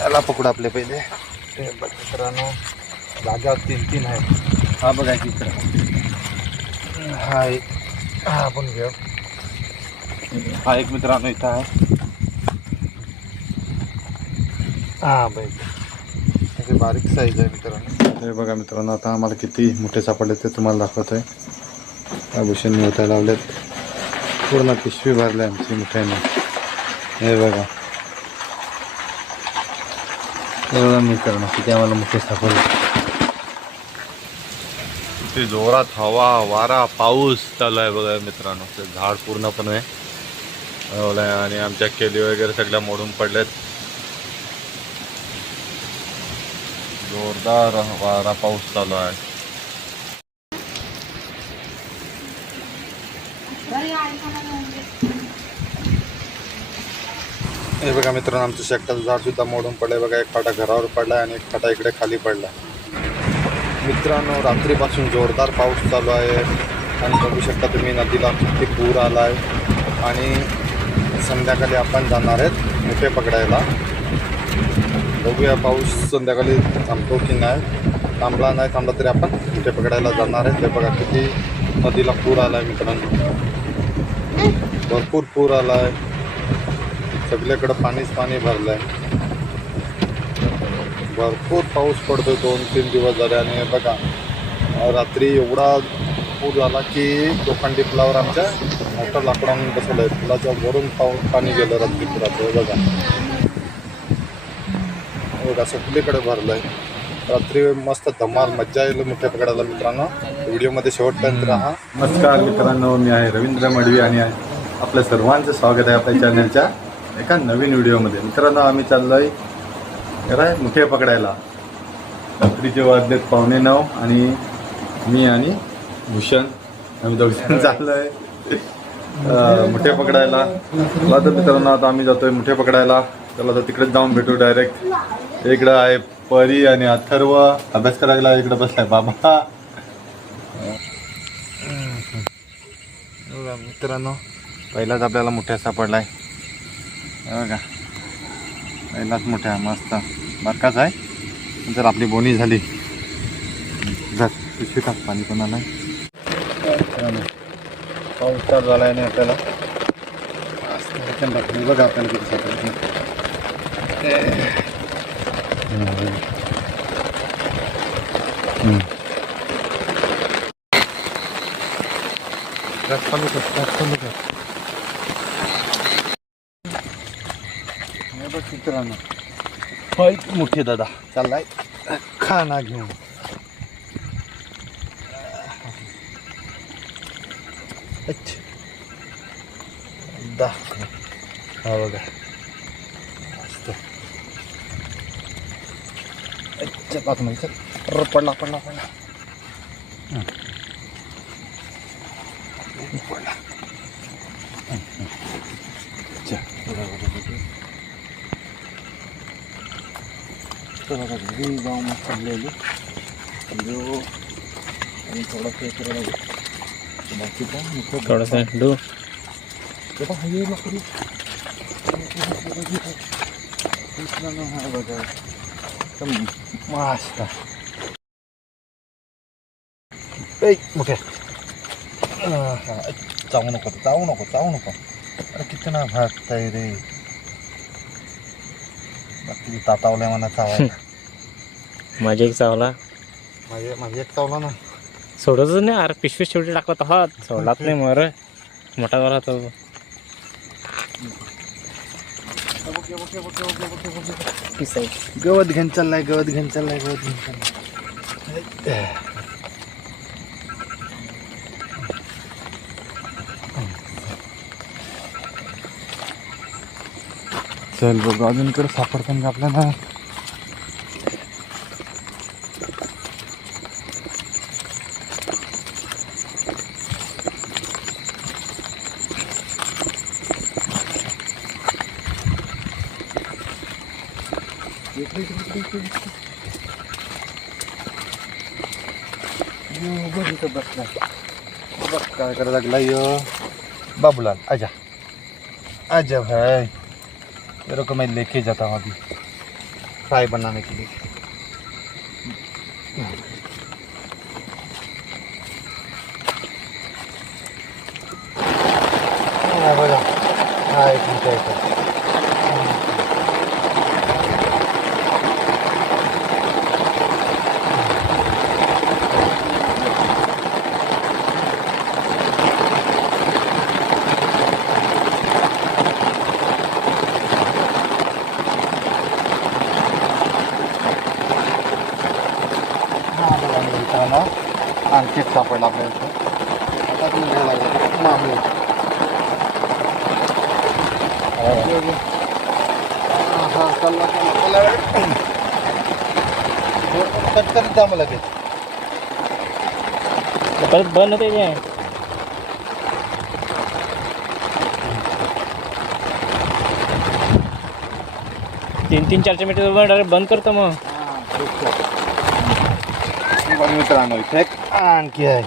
त्याला पकडू आपले पहिले. ते बघ मित्रांनो, जाग्यावर 3-3 आहे. हा बघा इकडं. हा आपण घेऊ. हा एक मित्रांनो इथं आहे. हा बाई असे बारीक साईज आहे मित्रांनो. हे बघा मित्रांनो, आता आम्हाला किती मोठे सापडले ते तुम्हाला दाखवतोय. या भूषण मोठ्या लावलेत, पूर्ण पिशवी भरली आमची मिठाईने. हे बघा, हे बघा मित्रांनो किती आम्हाला मोठे सापडले. किती जोरात हवा, वारा, पाऊस चालू आहे बघा मित्रांनो. ते झाड पूर्णपणे आणि आमच्या केली वगैरे सगळ्या मोडून पडलेत. जोरदार वारा पाऊस चालू आहे. हे बघा मित्रांनो, आमचं शेकटाचं झाड सुद्धा मोडून पडलंय बघा. एक फाटा घरावर पडलाय आणि एक फाटा इकडे खाली पडला. मित्रांनो, रात्रीपासून जोरदार पाऊस चालू आहे आणि बघू शकता तुम्ही नदीला किती पूर आला आहे. आणि संध्याकाळी आपण जाणार आहेत मुठे पकडायला. बघूया पाऊस संध्याकाळी थांबतो की नाही. थांबला नाही थांबला तरी आपण मुठे पकडायला जाणार आहेत. हे बघा किती नदीला पूर आला आहे मित्रांनो, भरपूर पूर आला आहे. सगळीकडं पाणीच पाणी भरलं आहे. भरपूर पाऊस पडतो 2-3 दिवस झाले. आणि बघा रात्री एवढा पूर झाला की लोखंडी पुलावर आमच्या मोठं लाकडावरून बसवलं आहे. पुलाच्या वरून पाणी गेलं रात्री पुराचं. बघा सगळीकडे भरलं आहे. रात्री मस्त धमाल मज्जा येईल मुठे पकडायला मित्रांनो. व्हिडिओमध्ये शेवटपर्यंत राहा. नमस्कार मित्रांनो, मी आहे रवींद्र मडवी आणि आपल्या सर्वांचं स्वागत आहे आपल्या चॅनलच्या एका नवीन व्हिडिओमध्ये. मित्रांनो, आम्ही चाललोय काय मुठे पकडायला. रात्रीचे वाजलेत 8:45 आणि मी आणि भूषण आम्ही दोघजण चाललोय मुठे पकडायला. तर मित्रांनो, आता आम्ही जातोय मुठे पकडायला. चला तर तिकडेच जाऊन भेटू डायरेक्ट. इकडं आहे परी आणि अथर्व अभ्यास करायला इकडे बसलाय बाबा. मित्रांनो, पहिलाच आपल्याला मुठ्या सापडलाय बघा. पहिलाच मोठ्या मस्त बारकाच आहे. जर आपली बोनी झाली जर पिशवी टाक, पाणी पण नाही. पाऊस चालू झाला आहे. आपल्याला बघा आपल्याला किती सापडलं. मित्रांनो, मोठे दादा चाललाय खाना घेऊन. हा बघा पडला पडला पडला पडला. घरी जाऊ मग चाललेली आणि थोडंसं इकडे बाकी काय थोडासा डो हे लाकडी हा बघा मस्त मोठ्या. चावू नको चावू नको चावू नको. अरे किती ना भागताय रे. बाकी तातावलाय म्हणा चावायला. माझे एक चावला, माझे एक चावला ना. सोडतच नाही. अरे पिशवी शेवटी टाकला तर हा सोडलाच नाही. मर मोठा झाला तो. गवत घेऊन चाललाय गवत घेऊन चाललाय गवत घेऊन चाललाय. चल बघ अजून कर सापडताना आपल्याला. बघ काय करायला लागला यो बाबूलाल. आजा आजा भाई, तेरे को मैं लेके जाता हूँ अभी. फ्राई बनाने के लिए। बघा हा एक मोठा येतो। मित्रांनो आणखी एक सापडला आपल्या इथं। आता तुम्ही घ्यायला लागला मामूल हा चालला कट करीत जा मला लगेच। परत बंद होते ते. तीन 4 मीटर डायरेक्ट बंद करतो मग। मित्रांनो इथे एक आणखी आहे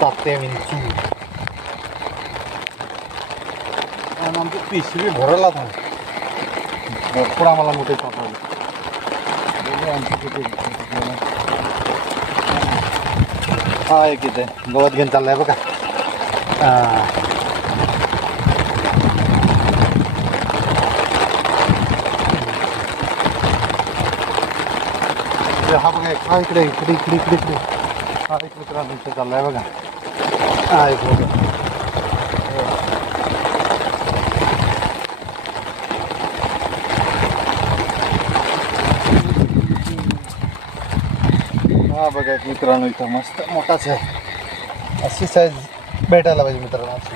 7 इंची आणि आमची पिशवी भरला था भरपूर आम्हाला मोठे सापडले। हा एक इथे गवत घेऊन चाललाय बघा। हा बघा एक हा इकडे इकडे इकडे इकडे इकडे हा एक मित्रांनो इथे चाललाय बघा। हा एक बघा हा बघा एक मित्रांनो इथं मस्त मोठाच आहे। अशी साईज भेटायला पाहिजे मित्रांनो, अशी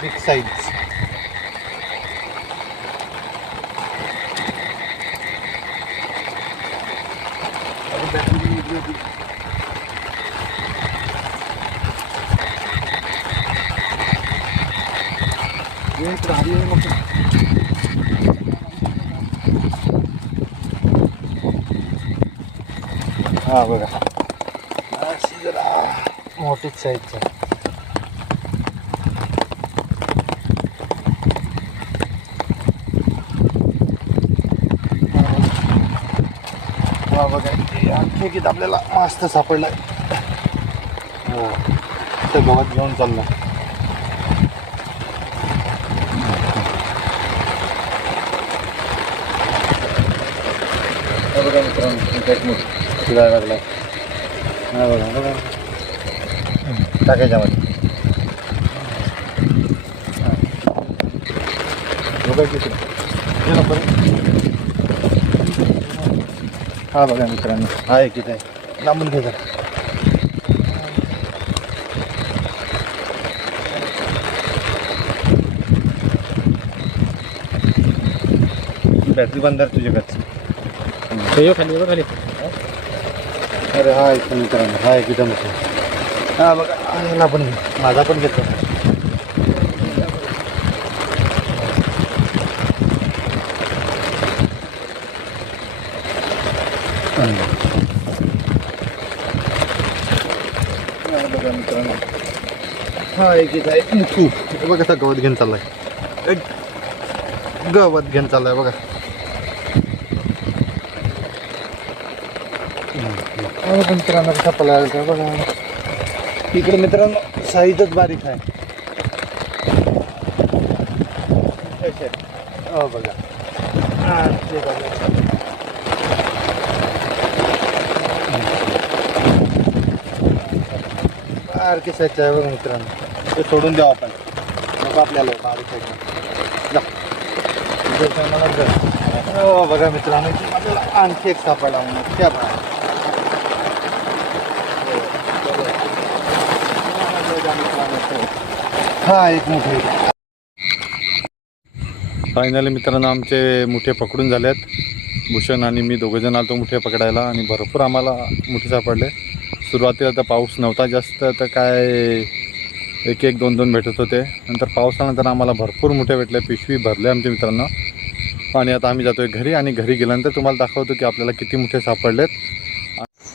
बिग साईज। हा बघा अशी जरा मोठीच साईजची आहे। हा बघा आणखी एक आपल्याला मस्त सापडलाय। हो इथं गवत घेऊन चालला। बघा मित्रांनो एक मोठी फिरायला लागला। हा बघा बघा टाकायच्यामध्ये बघा किती हा बघा मित्रांनो हा एक इथे लांबून घ्यायचा। बॅटरी बंद आहे तुझ्याकडची खाली बघ खाली। अरे हा एक मित्रांनो हा एक इथं मोठा हा बघा याला पण घे माझा पण घेतो। बघा मित्रांनो हा एक इथं आहे मुकू बघा कसा गवत घेऊन चाललाय। गवत घेऊन चाललाय बघा। मित्रांनो कसा पळायला बघा इकडे मित्रांनो साईजच बारीक आहे। हो बघा बारकी साईजचं आहे बघा मित्रांनो। ते सोडून द्यावं आपण नको आपल्याला बारीक साईज। हो बघा मित्रांनो आपल्याला आणखी एक सापडला म्हणून त्या हा एक मोठे। फायनली मित्रांनो आमचे मुठे पकडून झालेत। भूषण आणि मी दोघंजण आलो मुठे पकडायला आणि भरपूर आम्हाला मुठे सापडले। सुरुवातीला तर पाऊस नव्हता जास्त तर काय एक 2 भेटत होते। नंतर पावसानंतर आम्हाला भरपूर मुठे भेटले, पिशवी भरले आमच्या मित्रांनो। आणि आता आम्ही जातोय घरी आणि घरी गेल्यानंतर तुम्हाला दाखवतो की आपल्याला किती मुठे सापडलेत।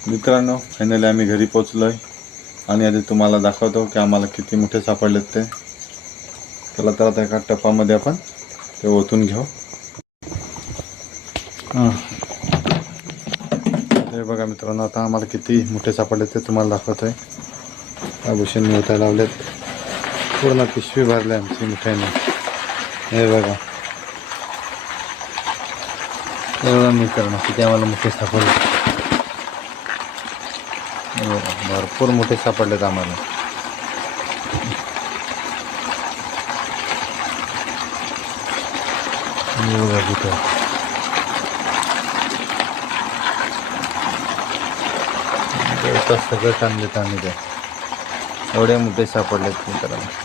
मित्रांनो फायनली आम्ही घरी पोचलोय आणि आधी तुम्हाला दाखवतो की आम्हाला किती मुठे सापडलेत ते। चला तर आता एका टपामध्ये आपण ते ओतून घेऊ। हां हे बघा मित्रांनो, आता आम्हाला किती मोठे सापडले ते तुम्हाला दाखवतोय. आभूषण मोठ्या लावलेत, पूर्ण पिशवी भरली आमची मिठाईने. हे बघा मित्रांनो किती आम्हाला मोठे सापडले. हे बघा, भरपूर मोठे सापडलेत आम्हाला. हे बघा कुठं सगळं कांदे आम्ही ते एवढे मोठे सापडलेत मित्रांनो.